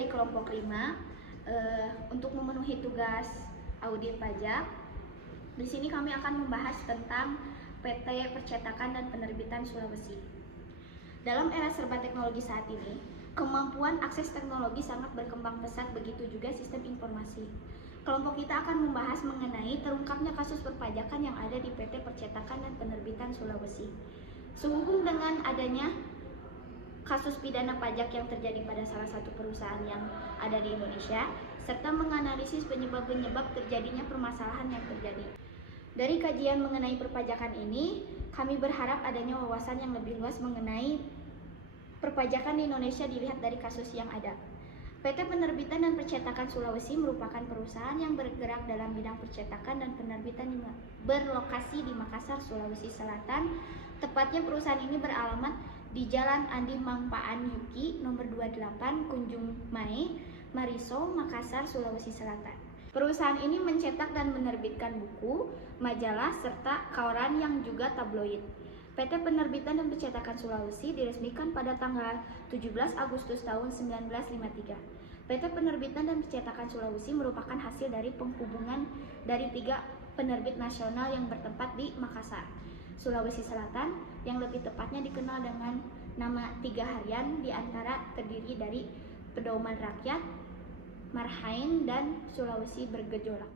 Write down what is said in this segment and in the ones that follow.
dari kelompok 5 untuk memenuhi tugas audit pajak. Di sini kami akan membahas tentang PT Percetakan dan Penerbitan Sulawesi. Dalam era serba teknologi saat ini, kemampuan akses teknologi sangat berkembang pesat, begitu juga sistem informasi. Kelompok kita akan membahas mengenai terungkapnya kasus perpajakan yang ada di PT Percetakan dan Penerbitan Sulawesi. Sehubung dengan adanya kasus pidana pajak yang terjadi pada salah satu perusahaan yang ada di Indonesia, serta menganalisis penyebab-penyebab terjadinya permasalahan yang terjadi. Dari kajian mengenai perpajakan ini, kami berharap adanya wawasan yang lebih luas mengenai perpajakan di Indonesia dilihat dari kasus yang ada. PT Penerbitan dan Percetakan Sulawesi merupakan perusahaan yang bergerak dalam bidang percetakan dan penerbitan berlokasi di Makassar, Sulawesi Selatan. Tepatnya perusahaan ini beralamat di Jalan Andi Mangpaan Yuki, nomor 28, Kunjung Mae, Mariso, Makassar, Sulawesi Selatan. Perusahaan ini mencetak dan menerbitkan buku, majalah, serta koran yang juga tabloid. PT Penerbitan dan Percetakan Sulawesi diresmikan pada tanggal 17 Agustus tahun 1953. PT Penerbitan dan Percetakan Sulawesi merupakan hasil dari penghubungan dari 3 penerbit nasional yang bertempat di Makassar, Sulawesi Selatan, yang lebih tepatnya dikenal dengan nama 3 harian, di antara terdiri dari Pedoman Rakyat, Marhain, dan Sulawesi Bergejolak.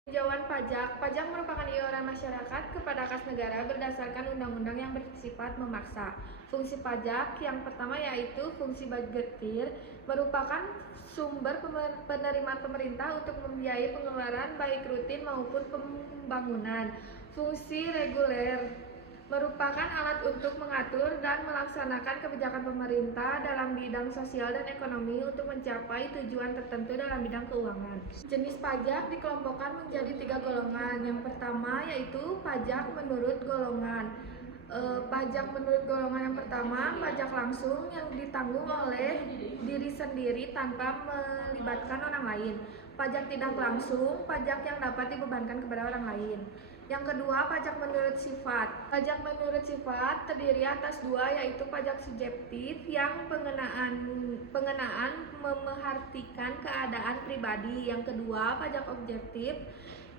Peninjauan pajak. Pajak merupakan iuran masyarakat kepada kas negara berdasarkan undang-undang yang bersifat memaksa. Fungsi pajak yang pertama yaitu fungsi budgetir, merupakan sumber penerimaan pemerintah untuk membiayai pengeluaran baik rutin maupun pembangunan. Fungsi reguler merupakan alat untuk mengatur dan melaksanakan kebijakan pemerintah dalam bidang sosial dan ekonomi untuk mencapai tujuan tertentu dalam bidang keuangan. Jenis pajak dikelompokkan menjadi 3 golongan. Yang pertama yaitu pajak menurut golongan. Pajak menurut golongan yang pertama, pajak langsung yang ditanggung oleh diri sendiri tanpa melibatkan orang lain. Pajak tidak langsung, pajak yang dapat dibebankan kepada orang lain. Yang kedua, pajak menurut sifat. Pajak menurut sifat terdiri atas 2, yaitu pajak subjektif yang pengenaan memerhatikan keadaan pribadi. Yang kedua, pajak objektif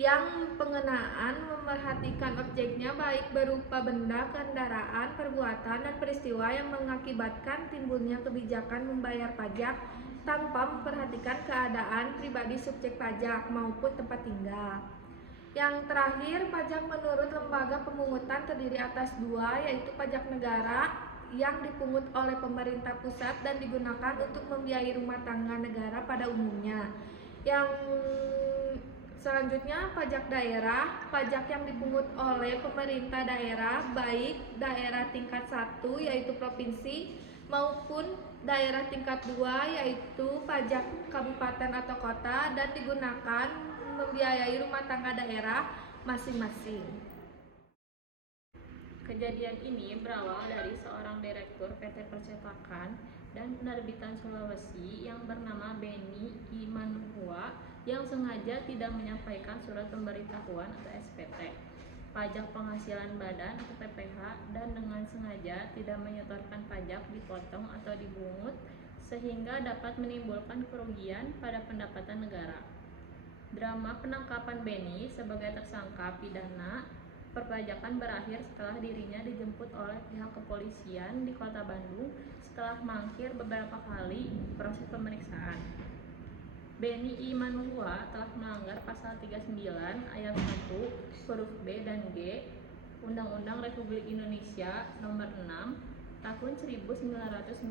yang pengenaan memerhatikan objeknya baik berupa benda, kendaraan, perbuatan, dan peristiwa yang mengakibatkan timbulnya kebijakan membayar pajak tanpa memperhatikan keadaan pribadi subjek pajak maupun tempat tinggal. Yang terakhir, pajak menurut lembaga pemungutan terdiri atas 2, yaitu pajak negara yang dipungut oleh pemerintah pusat dan digunakan untuk membiayai rumah tangga negara pada umumnya. Yang selanjutnya, pajak daerah, pajak yang dipungut oleh pemerintah daerah, baik daerah tingkat 1 yaitu provinsi maupun daerah tingkat 2 yaitu pajak kabupaten atau kota, dan digunakan membiayai rumah tangga daerah masing-masing. Kejadian ini berawal dari seorang direktur PT Percetakan dan Penerbitan Sulawesi yang bernama Benny Imanhua yang sengaja tidak menyampaikan surat pemberitahuan atau SPT, pajak penghasilan badan atau PPH, dan dengan sengaja tidak menyetorkan pajak dipotong atau dibungut sehingga dapat menimbulkan kerugian pada pendapatan negara. Drama penangkapan Benny sebagai tersangka pidana perpajakan berakhir setelah dirinya dijemput oleh pihak kepolisian di Kota Bandung setelah mangkir beberapa kali proses pemeriksaan. Benny Imanhua telah melanggar pasal 39 ayat 1 huruf B dan G Undang-Undang Republik Indonesia Nomor 6 Tahun 1996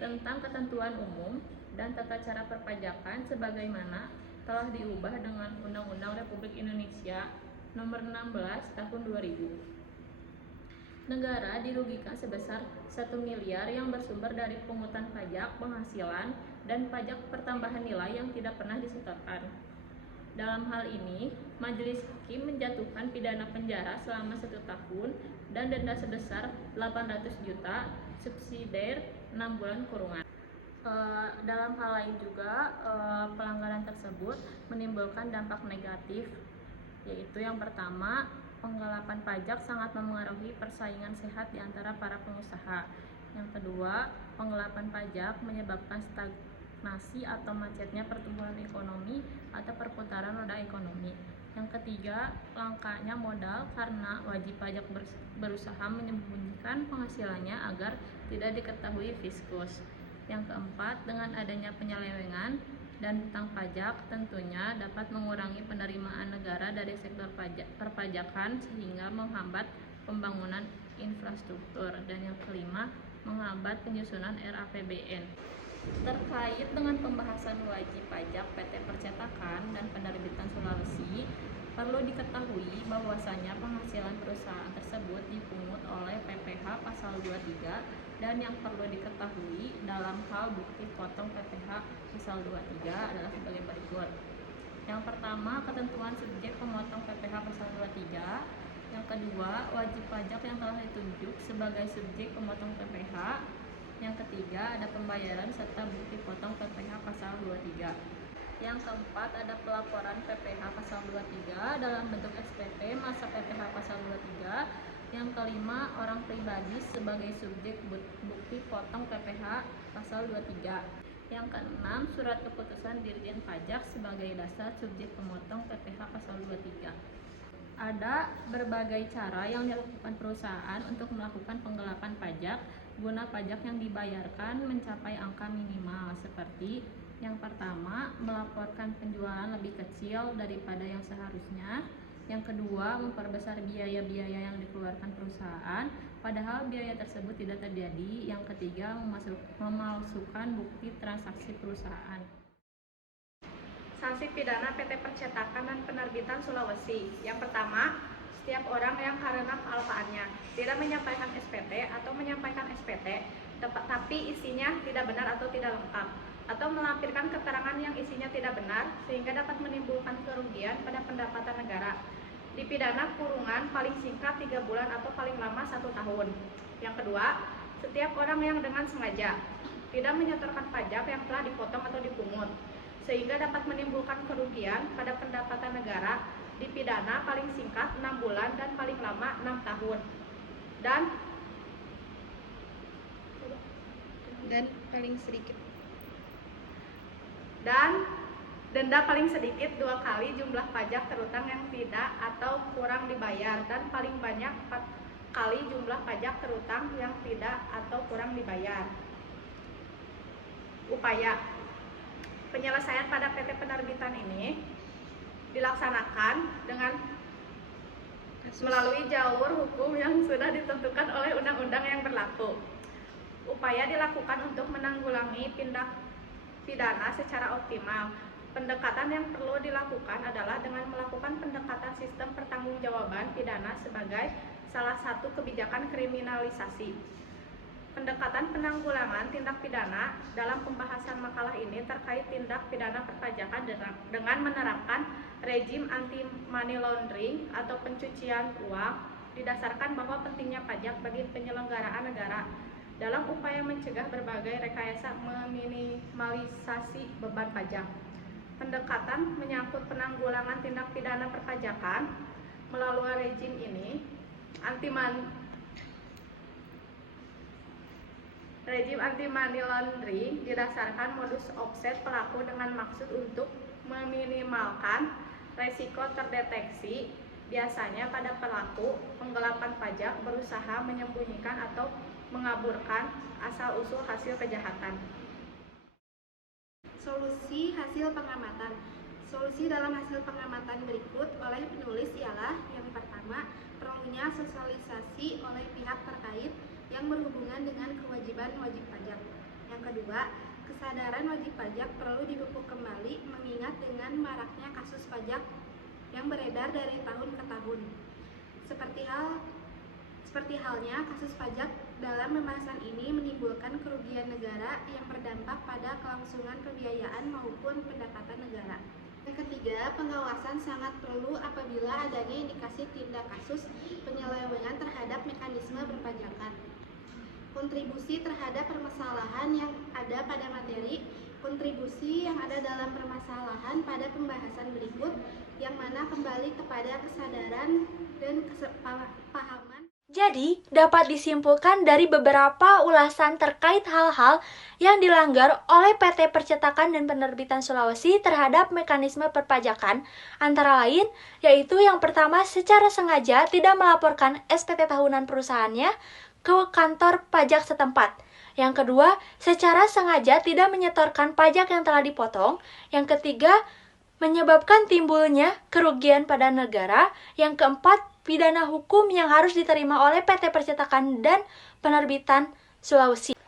tentang ketentuan umum dan tata cara perpajakan sebagaimana telah diubah dengan Undang-Undang Republik Indonesia Nomor 16 Tahun 2000. Negara dirugikan sebesar 1 miliar yang bersumber dari pungutan pajak penghasilan dan pajak pertambahan nilai yang tidak pernah disetorkan. Dalam hal ini, Majelis Hakim menjatuhkan pidana penjara selama 1 tahun dan denda sebesar 800 juta, subsidiar 6 bulan kurungan. Dalam hal lain juga, pelanggaran tersebut menimbulkan dampak negatif, yaitu yang pertama, penggelapan pajak sangat memengaruhi persaingan sehat di antara para pengusaha. Yang kedua, penggelapan pajak menyebabkan stagnasi atau macetnya pertumbuhan ekonomi atau perputaran roda ekonomi. Yang ketiga, langkanya modal karena wajib pajak berusaha menyembunyikan penghasilannya agar tidak diketahui fiskus. Yang keempat, dengan adanya penyelewengan dan hutang pajak tentunya dapat mengurangi penerimaan negara dari sektor perpajakan sehingga menghambat pembangunan infrastruktur. Dan yang kelima, menghambat penyusunan RAPBN. Terkait dengan pembahasan wajib pajak PT Percetakan dan Penerbitan Sulawesi, perlu diketahui bahwasanya penghasilan perusahaan tersebut dipungut oleh PPh pasal 23 dan yang perlu diketahui dalam hal bukti potong PPh pasal 23 adalah sebagai berikut. Yang pertama, ketentuan subjek pemotong PPh pasal 23. Yang kedua, wajib pajak yang telah ditunjuk sebagai subjek pemotong PPh. Yang ketiga, ada pembayaran serta bukti potong PPh pasal 23. Yang keempat, ada pelaporan PPh pasal 23 dalam bentuk SPT masa PPh pasal 23. Yang kelima, orang pribadi sebagai subjek bukti potong PPh pasal 23. Yang keenam, surat keputusan Dirjen Pajak sebagai dasar subjek pemotong PPh pasal 23. Ada berbagai cara yang dilakukan perusahaan untuk melakukan penggelapan pajak guna pajak yang dibayarkan mencapai angka minimal, seperti yang pertama, melaporkan penjualan lebih kecil daripada yang seharusnya. Yang kedua, memperbesar biaya-biaya yang dikeluarkan perusahaan padahal biaya tersebut tidak terjadi. Yang ketiga, memalsukan bukti transaksi perusahaan. Sanksi pidana PT Percetakan dan Penerbitan Sulawesi. Yang pertama, setiap orang yang karena kealpaannya tidak menyampaikan SPT atau menyampaikan SPT tapi isinya tidak benar atau tidak lengkap, atau melampirkan keterangan yang isinya tidak benar sehingga dapat menimbulkan kerugian pada pendapatan negara, dipidana kurungan paling singkat 3 bulan atau paling lama 1 tahun. Yang kedua, setiap orang yang dengan sengaja tidak menyetorkan pajak yang telah dipotong atau dipungut sehingga dapat menimbulkan kerugian pada pendapatan negara, dipidana paling singkat 6 bulan dan paling lama 6 tahun. Dan denda paling sedikit 2 kali jumlah pajak terutang yang tidak atau kurang dibayar dan paling banyak 4 kali jumlah pajak terutang yang tidak atau kurang dibayar. Upaya penyelesaian pada PT Penerbitan ini dilaksanakan dengan melalui jalur hukum yang sudah ditentukan oleh undang-undang yang berlaku. Upaya dilakukan untuk menanggulangi tindak pidana secara optimal. Pendekatan yang perlu dilakukan adalah dengan melakukan pendekatan sistem pertanggungjawaban pidana sebagai salah satu kebijakan kriminalisasi. Pendekatan penanggulangan tindak pidana dalam pembahasan makalah ini terkait tindak pidana perpajakan dengan menerapkan rejim anti money laundering atau pencucian uang didasarkan bahwa pentingnya pajak bagi penyelenggaraan negara dalam upaya mencegah berbagai rekayasa meminimalisasi beban pajak. Pendekatan menyangkut penanggulangan tindak pidana perpajakan melalui rejim ini rejim anti money laundering didasarkan modus offset pelaku dengan maksud untuk meminimalkan resiko terdeteksi. Biasanya pada pelaku penggelapan pajak berusaha menyembunyikan atau mengaburkan asal-usul hasil kejahatan. Solusi hasil pengamatan. Solusi dalam hasil pengamatan berikut oleh penulis ialah: yang pertama, perlunya sosialisasi oleh pihak terkait yang berhubungan dengan kewajiban wajib pajak. Yang kedua, kesadaran wajib pajak perlu dipupuk kembali mengingat dengan maraknya kasus pajak yang beredar dari tahun ke tahun. Seperti halnya kasus pajak dalam pembahasan ini menimbulkan kerugian negara yang berdampak pada kelangsungan pembiayaan maupun pendapatan negara. Yang ketiga, pengawasan sangat perlu apabila adanya indikasi tindak kasus penyelewengan terhadap mekanisme berpajakan. Kontribusi terhadap permasalahan yang ada pada materi. Kontribusi yang ada dalam permasalahan pada pembahasan berikut yang mana kembali kepada kesadaran dan kesepahaman Jadi, dapat disimpulkan dari beberapa ulasan terkait hal-hal yang dilanggar oleh PT Percetakan dan Penerbitan Sulawesi terhadap mekanisme perpajakan, antara lain yaitu yang pertama, secara sengaja tidak melaporkan SPT tahunan perusahaannya ke kantor pajak setempat. Yang kedua, secara sengaja tidak menyetorkan pajak yang telah dipotong. Yang ketiga, menyebabkan timbulnya kerugian pada negara. Yang keempat, pidana hukum yang harus diterima oleh PT Percetakan dan Penerbitan Sulawesi.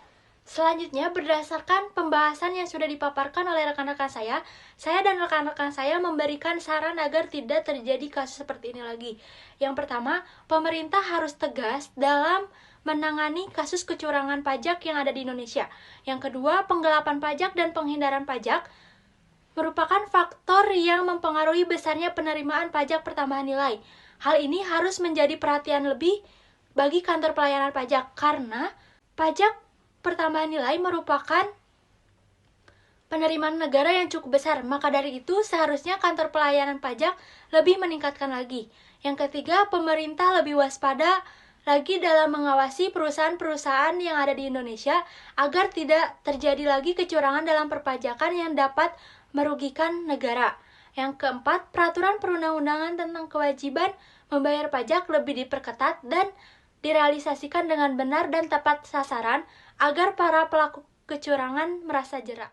Selanjutnya, berdasarkan pembahasan yang sudah dipaparkan oleh rekan-rekan saya dan rekan-rekan saya memberikan saran agar tidak terjadi kasus seperti ini lagi. Yang pertama, pemerintah harus tegas dalam menangani kasus kecurangan pajak yang ada di Indonesia. Yang kedua, penggelapan pajak dan penghindaran pajak merupakan faktor yang mempengaruhi besarnya penerimaan pajak pertambahan nilai. Hal ini harus menjadi perhatian lebih bagi kantor pelayanan pajak karena pajak pertambahan nilai merupakan penerimaan negara yang cukup besar. Maka dari itu seharusnya kantor pelayanan pajak lebih meningkatkan lagi. Yang ketiga, pemerintah lebih waspada lagi dalam mengawasi perusahaan-perusahaan yang ada di Indonesia agar tidak terjadi lagi kecurangan dalam perpajakan yang dapat merugikan negara. Yang keempat, peraturan perundang-undangan tentang kewajiban membayar pajak lebih diperketat dan direalisasikan dengan benar dan tepat sasaran agar para pelaku kecurangan merasa jera.